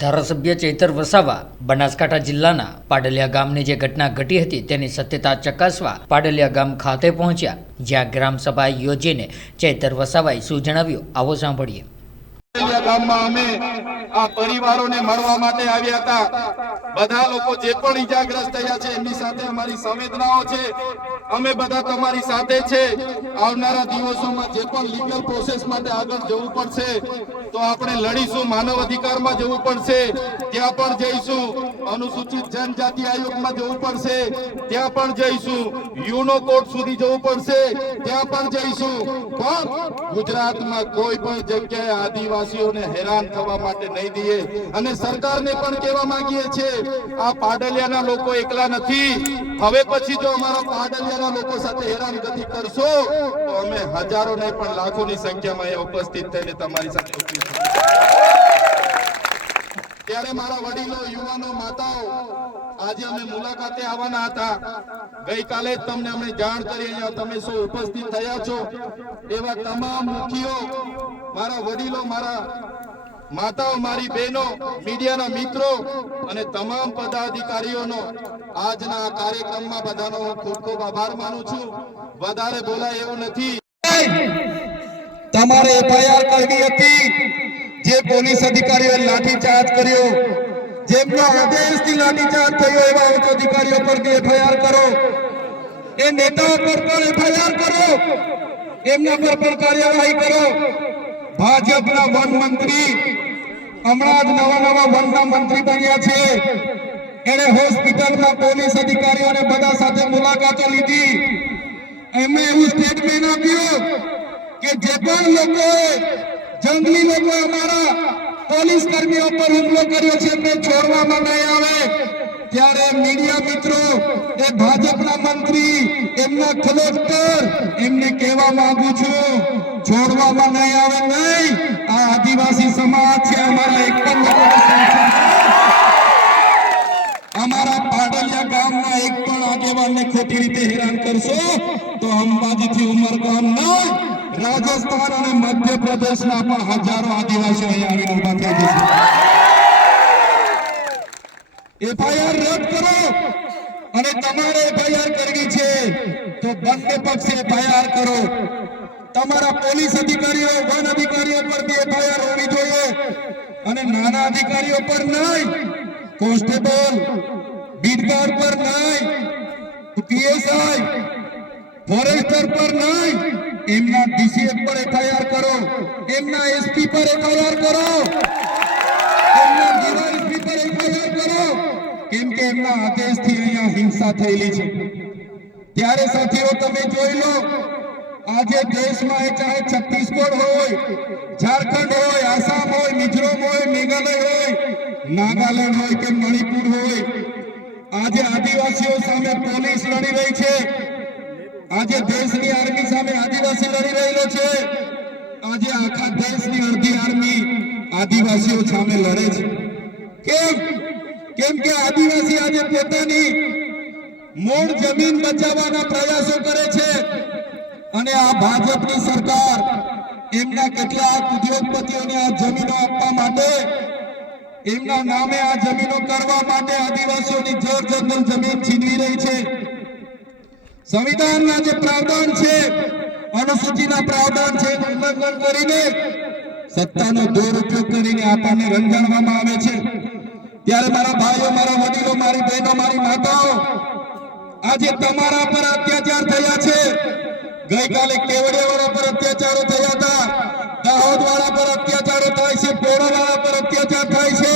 ધારાસભ્ય ચૈતર વસાવા બનાસકાંઠા જિલ્લાના પાડલિયા ગામની જે ઘટના ઘટી હતી તેની સત્યતા ચકાસવા પાડલિયા ગામ ખાતે પહોંચ્યા, જ્યાં ગ્રામસભા યોજીને ચૈતર વસાવાએ શું જણાવ્યું આવો સાંભળીએ। ગામમાં અમે આ પરિવારોને મળવા માટે આવ્યા હતા। બધા લોકો જે પણ ઈજાગ્રસ્ત થયા છે એમની સાથે અમારી સંવેદનાઓ છે। અમે બધા તમારી સાથે છે। આવનારા દિવસોમાં જે પણ લીગલ પ્રોસેસ માટે આગળ જવું પડશે તો આપણે લડીશું। માનવ અધિકારમાં જવું પડશે ત્યાં પણ જઈશું। અનુસૂચિત જનજાતિ આયોગમાં જવું પડશે ત્યાં પણ જઈશું। યુનો કોર્ટ સુધી જવું પડશે ત્યાં પણ જઈશું। પણ ગુજરાતમાં કોઈ પણ જગ્યાએ આદિવાસીઓને હેરાન થવા માટે નહીં દઈએ। અને સરકારને પણ કહેવા માંગીએ છીએ, આ પાડલિયાના લોકો એકલા નથી। હવે પછી જો અમારા પાડલિયાના લોકો સાથે હેરાનગતિ કરશો તો અમે હજારો નહીં પણ લાખોની સંખ્યામાં એ ઉપસ્થિત થઈને તમારી સાથે ઉપસ્થિત ત્યારે મારા વડીલો, યુવાનો, માતાઓ, આજે અમે મુલાકાતે આવવાના હતા। ગઈકાલે જ તમને અમે જાણ કરી, અહીંયા તમે સૌ ઉપસ્થિત થયા છો। એવા તમામ મુખીઓ, મારા વડીલો, મારા માતાઓ, મારી બહેનો, મીડિયાના મિત્રો અને તમામ પદાધિકારીઓનો આજના આ કાર્યક્રમમાં બધાનો ખૂબ ખૂબ આભાર માનું છું। વધારે બોલાય એવું નથી। તમારે એફઆઈઆર કરવી હતી। જે પોલીસ અધિકારીઓએ લાઠીચાર્જ કર્યો, જેમના આદેશથી લાઠીચાર્જ થયો એવા ઉચ્ચ અધિકારીઓ પર એફઆઈઆર કરો। એ નેતાઓ પર પણ એફઆઈઆર કરો, એમના પર પણ કાર્યવાહી કરો। ભાજપના વન મંત્રી હમણાં જ નવા વનના મંત્રી બન્યા છે, એને હોસ્પિટલમાં પોલીસ અધિકારીઓને બધા સાથે મુલાકાતો લીધી। એમને એવું સ્ટેટમેન્ટ આપ્યું કે જે પણ લોકોએ જંગલી લોકો અમારા પોલીસ કર્મીઓ પર હુમલો કર્યો છે એમને છોડવામાં નહીં આવે। ત્યારે મીડિયા મિત્રો, એ ભાજપના મંત્રી, એમના કલેક્ટર, એમને કહેવા માંગુ છું, છોડવામાં નહીં આવે નહીં। આ આદિવાસી સમાજ છે, અમારા એક પણ અમારા પાડલિયા ગામના એક પણ આગેવાનને ખોટી રીતે હેરાન કરશો તો અંબાજીથી ઉમરગામ નહીં, રાજસ્થાન અને મધ્યપ્રદેશના પણ હજારો આદિવાસીઓ અહીંયા આવીને ઉભા થઈ જશે। એફઆઈઆર રદ કરો અને તમારે એફઆઈઆર કરવી છે તો બંને પક્ષે એફઆઈઆર કરો। તમારા પોલીસ અધિકારીઓ, વન અધિકારીઓ પર બી એફઆઈઆર હોવી જોઈએ અને નાના અધિકારીઓ પર નહીં, કોન્સ્ટેબલ, બીટગાર્ડ પર નહીં, પીએસઆઈ, ફોરેસ્ટર પર નહીં, એમના ડીસીએફ પર એફઆઈઆર કરો, એમના એસપી પર એફઆઈઆર કરો, એમના ડીવાયએસપી પર એફઆઈઆર કરો, કેમ કે એમના આદેશથી અહીંયા હિંસા થયેલી છે। ત્યારે સાથીઓ તમે જોઈ લો, આજે દેશમાં એ ચાહે છત્તીસગઢ હોય, ઝારખંડ હોય, આસામ હોય, મિઝોરમ હોય, મેઘાલય હોય, નાગાલેન્ડ હોય કે મણિપુર હોય, આજે આદિવાસીઓ સામે પોલીસ લડી રહી છે। આજે દેશની આર્મી સામે આદિવાસી લડી રહેલો છે। આજે આખા દેશની અડધી આર્મી આદિવાસીઓ સામે લડે છે। કેમ કે આદિવાસી આજે પોતાની મૂળ જમીન બચાવવાના પ્રયાસો કરે છે અને આ ભાજપની સરકાર એમના કેટલાક ઉદ્યોગપતિઓને આ જમીનો આપવા માટે, એમના નામે આ જમીનો કરવા માટે આદિવાસીઓની જળજંગલ જમીન છીનવી રહી છે। સંવિધાનના જે પ્રાવધાન છે, અનુસૂચિના પ્રાવધાન છે, ઉલ્લંઘન કરીને સત્તાનો દુરુપયોગ કરીને આપણને રંજાડવામાં આવે છે। ત્યારે મારા ભાઈઓ, મારા વડીલો, મારી બહેનો, મારી માતાઓ, આજે તમારા પર અત્યાચાર થયા છે। ગઈકાલે કેવડિયાવાળા પર અત્યાચારો થયા હતા, દાહોદવાળા પર અત્યાચારો થાય છે, પોરાવાળા પર અત્યાચાર થાય છે,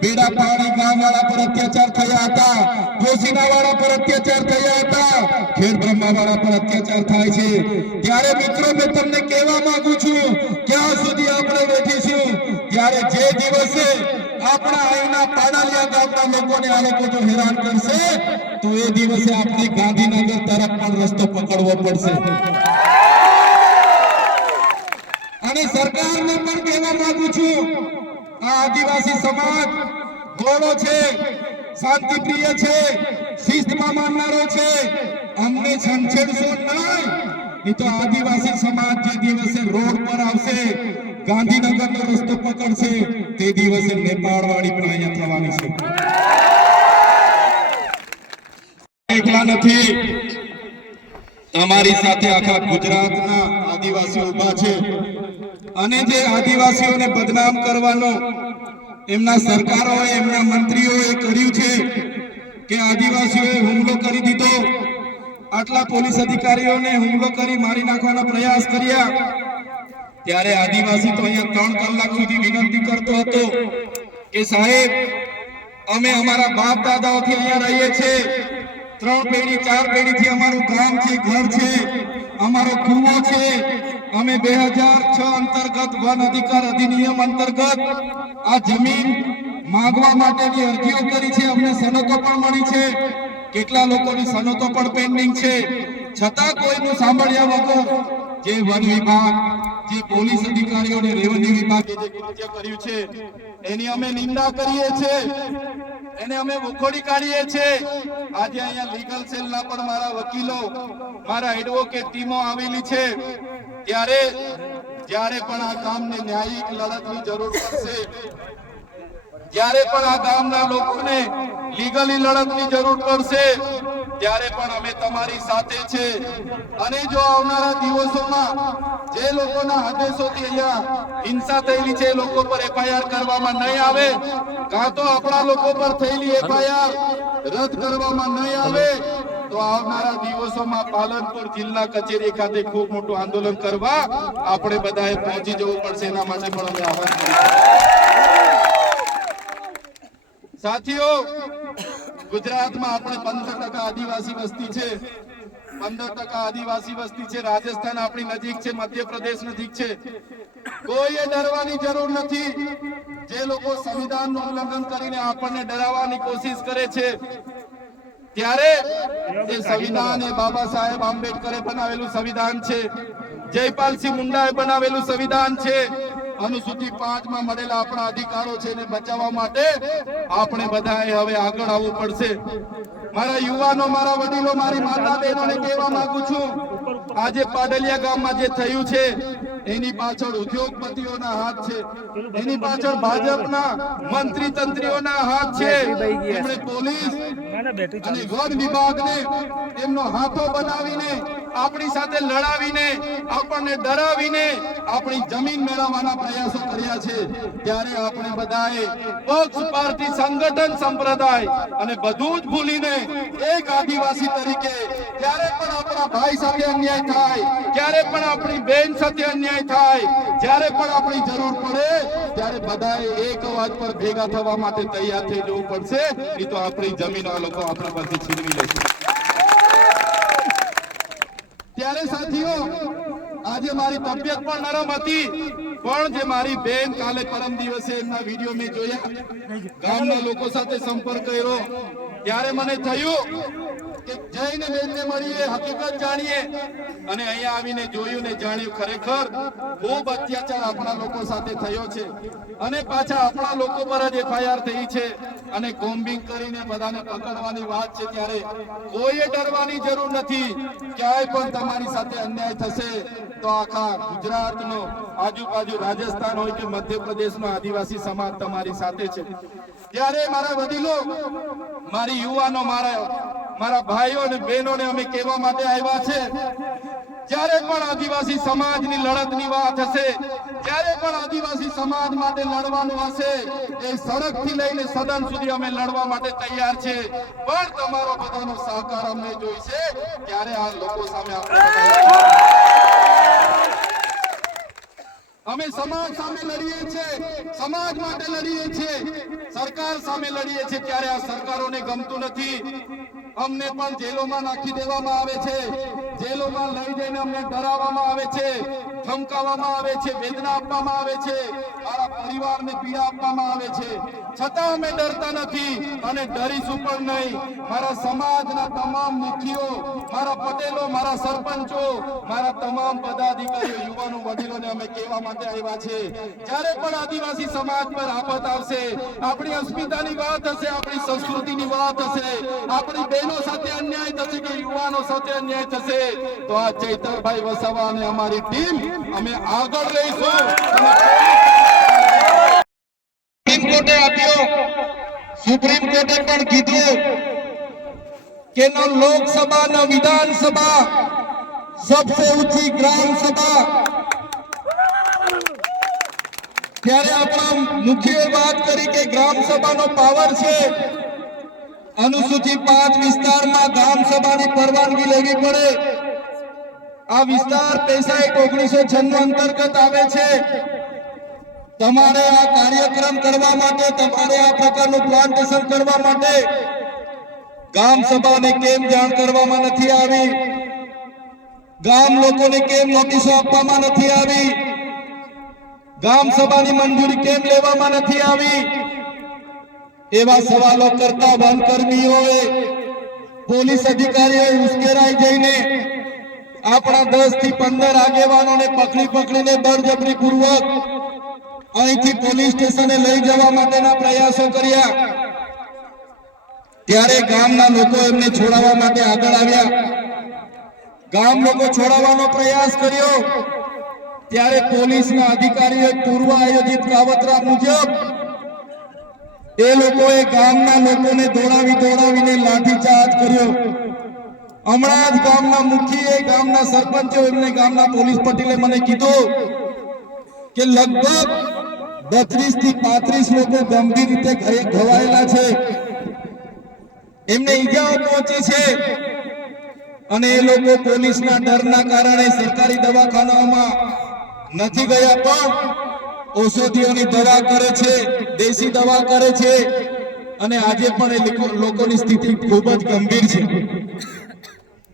બેડા પાણી ગામવાળા પર અત્યાચાર થયા હતા, કોસીનાવાળા પર અત્યાચાર થયા હતા, ખેડ બ્રહ્માવાળા પર અત્યાચાર થાય છે। ત્યારે મિત્રો મેં તમને કહેવા માંગુ છું, ક્યાં સુધી આપણે બેઠીશું? ત્યારે જે દિવસે આપણા અહીંના પાડલિયા ગામના લોકોને આ લોકો જો હેરાન કરશે તો એ દિવસે આપણે ગાંધીનગર તરફ પણ રસ્તો પકડવો પડશે। અને સરકારને પણ કહેવા માંગુ છું, આ આદિવાસી સમાજ ગોળો છે, શાંતિપ્રિય છે, શિસ્તમાં માનનારો છે, અમને છંછેડશો નહીં, તો આદિવાસી સમાજ જે દિવસે રોડ પર આવશે, ગાંધીનગરનો રસ્તો પકડશે તે દિવસે નેપાળવાળી પણ અહીંયા થવાની છે. એકલા નથી, તમારી સાથે આખા ગુજરાતના આદિવાસીઓ ઊભા છે અને જે આદિવાસીઓને બદનામ કરવાનો એમના સરકારોએ એમના મંત્રીઓએ કર્યું છે કે આદિવાસીઓએ હુમલો કરી દીધો, આટલા પોલીસ અધિકારીઓને હુમલો કરી મારી નાખવાનો પ્રયાસ કર્યા, ત્યારે આદિવાસી તો અહીંયા 3 કલાક સુધી વિનંતી કરતો હતો કે સાહેબ અમે અમારા બાપ દાદાઓથી અહીંયા રહીએ છીએ, 3 પેઢી 4 પેઢીથી અમારું ગામ છે, ઘર છે, અમારો કૂવો છે, અમે 2006 અંતર્ગત વન અધિકાર અધિનિયમ અંતર્ગત આ જમીન માંગવા માટેની અરજીઓ કરી છે, અમને સનતો પણ મળી છે, કેટલા લોકોની સનતો પણ પેન્ડિંગ છે, છતાં કોઈનું સાંભળ્યા વગર જે વન વિભાગ, જે પોલીસ અધિકારીઓ અને રેવન્યુ વિભાગે જે કૃત્ય કર્યું છે એની અમે નિંદા કરીએ છીએ, એને અમે વખોડી કાઢીએ છીએ. આજે અહીંયા લીગલ સેલના પણ મારા વકીલો, મારા એડવોકેટ ટીમો આવેલી છે, ત્યારે જ્યારે પણ આ કામને ન્યાયિક લડતની જરૂર પડશે, જ્યારે પણ આ ગામના લોકોને લીગલી લડતની જરૂર પડશે, ત્યારે પણ અમે તમારી સાથે છે. અને જો આવનારા દિવસોમાં જે લોકોના આદેશોથી અહીંયા હિંસા થયેલી છે એ લોકો પર એફઆઈઆર કરવામાં નહીં આવે, કાં તો આપણા લોકો પર થયેલી એફઆઈઆર રદ કરવામાં નહીં આવે, તો આવનારા દિવસોમાં પાલનપુર જિલ્લા કચેરી ખાતે ખૂબ મોટું આંદોલન કરવા આપણે બધાએ પહોંચી જવું પડશે. એના માટે પણ અમે આહવાન કરીએ. સાથીઓ, ગુજરાતમાં આપણે 15% આદિવાસી વસ્તી છે, 15% આદિવાસી વસ્તી છે. રાજસ્થાન આપણી નજીક છે, મધ્યપ્રદેશ નજીક છે. કોઈએ ડરવાની જરૂર નથી. જે લોકો સંવિધાનનું ઉલ્લંઘન કરીને આપણને ડરાવવાની કોશિશ કરે છે, ત્યારે એ સંવિધાન એ બાબા સાહેબ આંબેડકરે બનાવેલું સંવિધાન છે, જયપાલસિંહ મુંડાએ બનાવેલું સંવિધાન છે. અનુસૂચિ 5 માં મળેલા આપણા અધિકારો છે એને બચાવવા માટે આપણે બધાએ હવે આગળ આવવું પડશે. મારા યુવાનો, મારા વડીલો, મારી માતા બહેનોને કહેવા માંગુ છું, આજે પાડલિયા ગામમાં જે થયું છે એની પાછળ ઉદ્યોગપતિઓના હાથ છે, એની પાછળ ભાજપના મંત્રી તંત્રીઓના હાથ છે. એમણે પોલીસ અને વન વિભાગને એમનો હાથો બનાવીને આપણી સાથે લડાવીને, આપણને ડરાવીને આપણી જમીન મેળવવાના પ્રયાસો કર્યા છે. ત્યારે આપણે બધાએ પક્ષ, પાર્ટી, સંગઠન, સંપ્રદાય અને બધું જ ભૂલીને એક આદિવાસી તરીકે જ્યારે પણ આપણા ભાઈ સાથે અન્યાય થાય, જ્યારે પણ આપણી બેન સાથે અન્યાય થાય, જ્યારે પણ આપણી જરૂર પડે ત્યારે બધાએ એક અવાજ પર ભેગા થવા માટે તૈયાર થઈ જવું પડશે, નહીં તો આપણી જમીન આ લોકો આપણા પરથી છીનવી લેશે. ત્યારે સાથીઓ, આજે મારી તબિયત પણ નરમ હતી, પણ જે મારી બેન કાલે પરમ દિવસે એમના વિડીયો મેં જોયા, ગામના લોકો સાથે સંપર્ક કર્યો, ત્યારે મને થયું કે જઈને બેનને મળીએ, હકીકત જાણીએ. અને અહીંયા આવીને જોયું ને જાણ્યું, ખરેખર ખૂબ અત્યાચાર આપણા લોકો સાથે થયો છે અને પાછા આપણા લોકો પર જ એફઆઈઆર થઈ છે અને કોમ્બિંગ કરીને બધાને પકડવાની વાત છે. ત્યારે કોઈએ ડરવાની જરૂર નથી. ક્યાંય પણ તમારી સાથે અન્યાય થશે તો આખા ગુજરાતનો, આજુબાજુ રાજસ્થાન હોય કે મધ્યપ્રદેશનો આદિવાસી સમાજ તમારી સાથે છે. ત્યારે મારા વડીલો, મારી યુવાનો, મારા ભાઈઓ અને બહેનોને અમે કહેવા માટે આવ્યા છે, જ્યારે પણ આદિવાસી સમાજની લડતની વાત હશે, જ્યારે પણ આદિવાસી સમાજ માટે લડવાનું હશે, એ સડકથી લઈને સદન સુધી અમે લડવા માટે તૈયાર છે. પણ તમારો બધાનો સહકાર અમને જોઈશે, ત્યારે આ લોકો સામે અમે સમાજ સામે લડીએ છીએ, સમાજ માટે લડીએ છીએ, સરકાર સામે લડીએ છીએ. ત્યારે આ સરકારોને ગમતું નથી. અમને પણ જેલોમાં નાખી દેવામાં આવે છે, જેલોમાં લઈ જઈને અમને ડરાવવામાં આવે છે, ધમકાવવામાં આવે છે, વેદના આપવામાં આવે છે, મારા પરિવારને પીડા આપવામાં આવે છે, છતાં અમે ડરતા નથી અને ડરીશું પણ નહીં. મારા સમાજના તમામ મુખીઓ, મારા પટેલો, મારા સરપંચો, મારા તમામ પદાધિકારીઓ, યુવાનો, વડીલોને અમે કહેવા માટે આવ્યા છે, જ્યારે પણ આદિવાસી સમાજ પર આફત આવશે, આપણી અસ્મિતાની વાત હશે, આપણી સંસ્કૃતિની વાત હશે, આપણી બહેનો સાથે અન્યાય થશે કે યુવાનો સાથે અન્યાય થશે, તો આ ચૈતરભાઈ વસાવા અને અમારી ટીમ અમે આગળ રહીશું. સુપ્રીમ કોર્ટે આપ્યો, સુપ્રીમ કોર્ટે પણ કીધું કે ન લોકસભા ન વિધાનસભા, सबसे ऊंची ग्राम सभा. ત્યારે આપણા મુખ્ય વાત કરી કે ગ્રામ સભાનો પાવર છે. અનુસૂચિત 5 વિસ્તારમાં ગ્રામ સભાની પરવાનગી લેવી પડે. આ વિસ્તાર 1996 અંતર્ગત આવે છે. તમારે આ કાર્યક્રમ કરવા માટે, તમારે આ પ્રકારનું પ્લાન્ટેશન કરવા માટે ગ્રામ સભાને કેમ જાણ કરવામાં નથી આવી? ગામ લોકોને કેમ નોટિસો આપવામાં નથી આવી? ગામ સભાની મંજૂરી કેમ લેવામાં નથી આવી? એવા સવાલો કરતા વનકર્મીઓએ, પોલીસ અધિકારીઓએ ઉશ્કેરાઈ જઈને આપણા 10 થી 15 આગેવાનોને પકડીને બળજબરી પૂર્વક અહીંથી પોલીસ સ્ટેશને લઈ જવા માટેના પ્રયાસો કર્યા. ત્યારે ગામના લોકો એમને છોડાવવા માટે આગળ આવ્યા. ગામ લોકો છોડાવવાનો પ્રયાસ કર્યો ત્યારે પોલીસના અધિકારીઓએ પૂર્વ આયોજિત કાવતરા મુજબ એ લોકોએ ગામના લોકોને દોડાવીને લાઠીચાર્જ કર્યો. હમણાં જ ગામના મુખીએ, ગામના સરપંચો, એમને ગામના પોલીસ પટેલે મને કીધું કે લગભગ 32 થી 35 લોકો ગંભીર રીતે ઘવાયેલા છે, એમને ઈજાઓ પહોંચી છે અને એ લોકો પોલીસના ડરના કારણે સરકારી દવાખાનાઓમાં નથી ગયા, પણ ઔષધિઓની દવા કરે છે, દેશી દવા કરે છે અને આજે પણ એ લોકોની સ્થિતિ ખૂબ જ ગંભીર છે.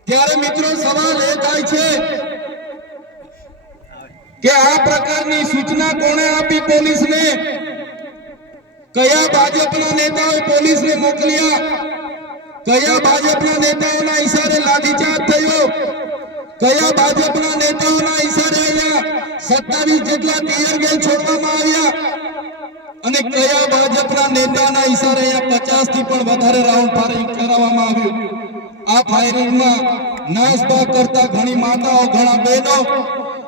ત્યારે મિત્રો સવાલ એ થાય છે કે આ પ્રકારની સૂચના કોણે આપી પોલીસને? કયા ભાજપના નેતાઓએ પોલીસને મોકલ્યા? કયા ભાજપના નેતાઓના ઈશારે લાઠીચાર્જ થયો? કયા ભાજપના નેતાઓના ઈશારે અહીંયા 27 જેટલા ટીયર ગેસ છોડવામાં આવ્યા? અને કયા ભાજપના નેતાના ઈશારે અહીંયા 50 થી પણ વધારે રાઉન્ડ ફાયરિંગ કરવામાં આવ્યું? આ ફાયરિંગમાં નાસભાગ કરતા ઘણી માતાઓ, ઘણા બહેનો,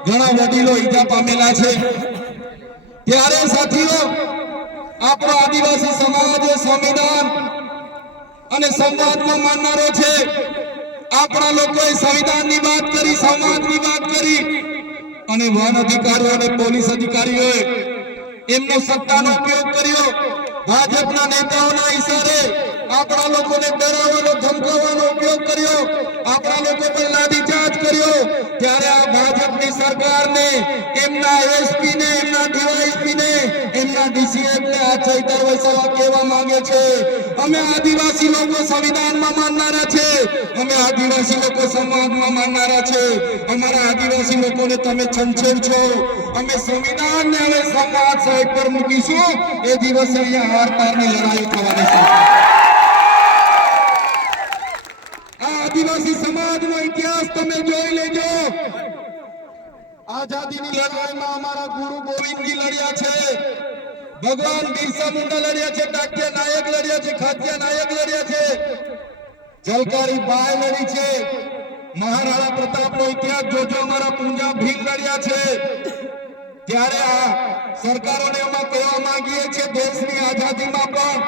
ઘણા વડીલો ઈજા પામેલા છે. ત્યારે સાથીઓ, આપણો આદિવાસી સમાજ સંવિધાન અને સંવાદમાં માનનારો છે. આપણા લોકોએ સંવિધાનની વાત કરી, સંવાદની વાત કરી અને વન અધિકારીઓ અને પોલીસ અધિકારીઓએ એમનો સત્તાનો ઉપયોગ કર્યો. ભાજપના નેતાઓના ઈશારે આપણા લોકોને ડરાવવાનો, ધમકાવવાનો ઉપયોગ કર્યો. આપણા લોકો પર લાઠીચાર્જ કર્યો. ત્યારે આ ભાજપની સરકારને, એમના એસપી ને, એમના ડીવાયએસપી ને, એમના ડીસીએફ ને આ ચૈતર વસાવા કહેવા માંગે છે, અમે આદિવાસી લોકો સંવિધાનમાં માનનારા છે, અમે આદિવાસી લોકો સમાજમાં માનનારા છે, અમારા આદિવાસી લોકોને તમે છંછેડ છો, અમે સંવિધાનને હવે સમાજ સાઈડ પર મૂકીશું. એ દિવસે અહીંયા હાર-તારની લડાઈ થવાની છે. આ આદિવાસી સમાજનો ઇતિહાસ તમે જોઈ લેજો. આઝાદીની લડાઈમાં અમારા ગુરુ ગોવિંદજી લડ્યા છે, ભગવાન બિરસા મુંડા લડ્યા છે, ડાક્ટર નાયક લડ્યા છે, ખાત્યા નાયક લડ્યા છે, જલકારી બાઈ લડી છે, મહારાણા પ્રતાપનો ઇતિહાસ જોજો, અમારા પૂંજા ભીલ લડ્યા છે. ત્યારે આ સરકારોને અમે કહેવા માંગીએ છીએ, દેશની આઝાદીમાં પણ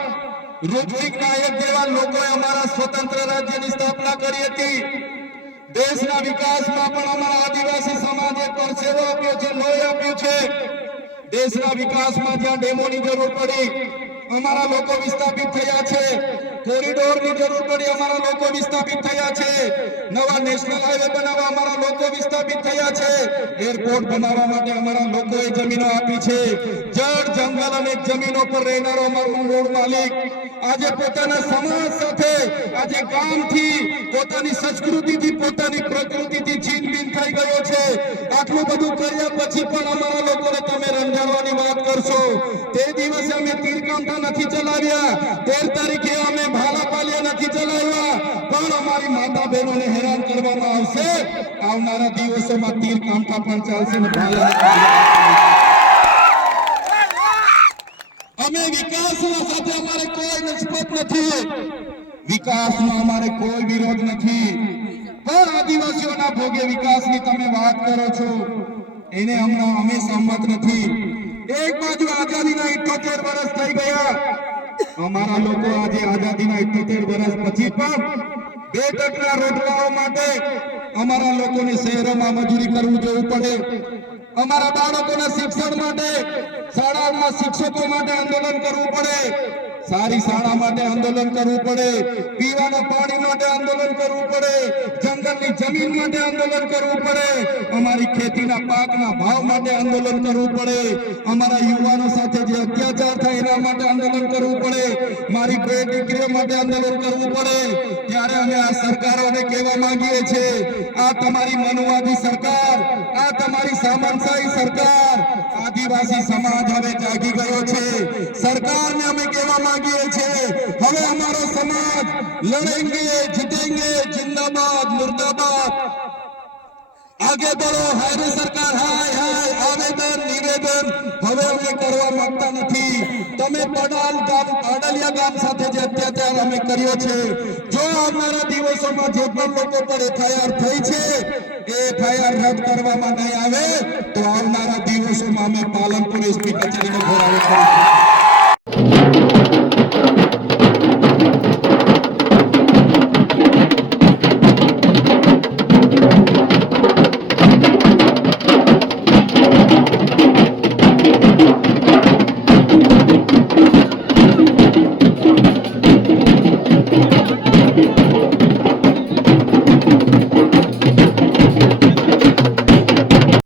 ઋત્વિક નાયક જેવા લોકોએ અમારા સ્વતંત્ર રાજ્યની સ્થાપના કરી હતી. દેશના વિકાસમાં પણ અમારા આદિવાસી સમાજે પરસેવો આપ્યો છે, લોહી આપ્યું છે. દેશના વિકાસમાં જ્યાં ડેમોની જરૂર પડી, અમારા લોકો વિસ્થાપિત થયા છે. કોરિડોરની જરૂર પડી, અમારા લોકો વિસ્થાપિત થયા છે. નવા નેશનલ હાઈવે બનાવવા અમારા લોકો વિસ્થાપિત થયા છે. એરપોર્ટ બનાવવા માટે અમારા લોકોએ જમીનો આપી છે. જળ, જંગલ અને જમીનો પર રહેનારો અમારો મૂળ માલિક આજે પોતાના સમાજ સાથે, આજે ગામથી, પોતાની સંસ્કૃતિથી, પોતાની પ્રકૃતિથી છીનબીન થઈ ગયો છે. આટલું બધું કર્યા પછી પણ અમારા લોકોને તમે રંજાડવાની વાત કરશો. તે દિવસે અમે તીરકાંઠા નથી ચલાવ્યા, 13 તારીખે અમે ભાલાપાલિયા નથી ચલાવ્યા, પણ અમારી માતા બહેનોને હેરાન કરવામાં આવશે. આવનારા દિવસોમાં તીરકાંઠા પણ ચાલશે ને ભાલા. અમે વિકાસના સાથે અમારે કોઈ નિસ્બત નથી, વિકાસનો અમારે કોઈ વિરોધ નથી, પણ આદિવાસીઓના ભોગે વિકાસની તમે વાત કરો છો, એને હમણાં અમે સહમત નથી. એક બાજુ આઝાદીના 78 વર્ષ થઈ ગયા, અમારા લોકો આજે આઝાદીના 78 વર્ષ પછી પણ 2% રોટલાઓ માટે અમારા લોકોને શહેરોમાં મજૂરી કરવું જવું પડે. અમારા બાળકોના શિક્ષણ માટે શાળાઓમાં શિક્ષકો માટે આંદોલન કરવું પડે, સારી શાળા માટે આંદોલન કરવું પડે, પીવાના પાણી માટે આંદોલન કરવું પડે, જંગલની જમીન માટે આંદોલન કરવું પડે, અમારી ખેતીના પાકના ભાવ માટે આંદોલન કરવું પડે, અમારા યુવાનો સાથે જે અત્યાચાર થાય એના માટે આંદોલન કરવું પડે, મારી બે દીકરીઓ માટે આંદોલન કરવું પડે. ત્યારે અમે આ સરકારોને કહેવા માંગીએ છીએ, આ તમારી મનુવાદી સરકાર, આ તમારી સામંતશાહી સરકાર, આદિવાસી સમાજ હવે જાગી ગયો છે. સરકારને અમે કહેવા માંગીએ છીએ, હવે અમારો સમાજ લડેંગે જીતેંગે, જિંદાબાદ મુર્દાબાદ. આગે બઢો, હાય રે સરકાર, હાય હાય. આવેદન નિવેદન હવે અમે કરવા માંગતા નથી. તમે પાડલિયા ગામ સાથે જે અત્યાચાર અમે કર્યો છે, જો આવનારા દિવસોમાં જે પણ લોકો પર FIR થઈ છે એ FIR રદ કરવામાં નહીં આવે તો આવનારા દિવસોમાં અમે પાલનપુર SP કચેરીનો ઘેરાવો કરીશું.